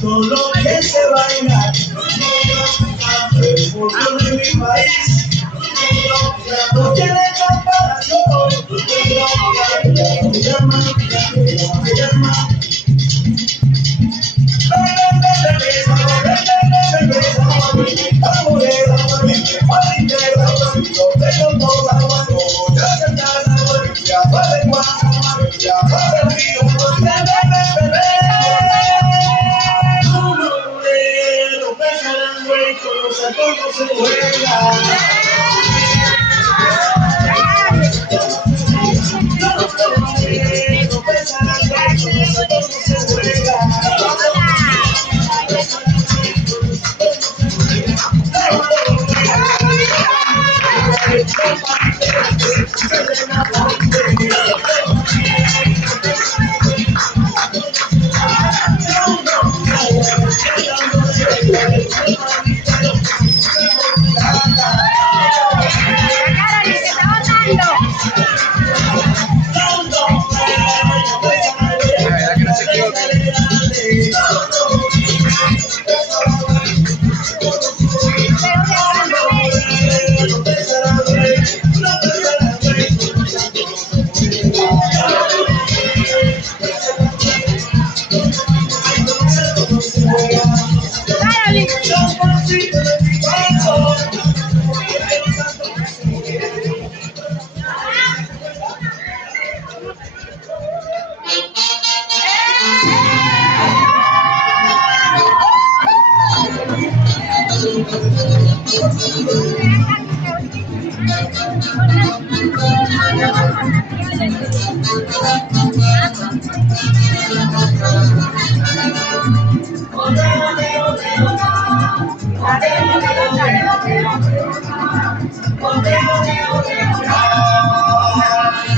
Todo lo que se baila, el futuro de mi país, no tiene comparación. Me llama, me llama. ¿Cómo se juega?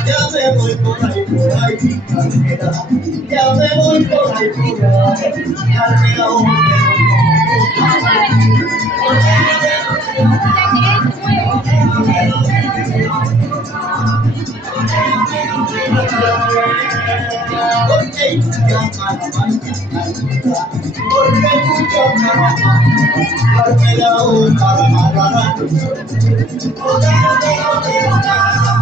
Ya me voy por ahí, carrera. Ya me voy por ahí, carrera. Porque porque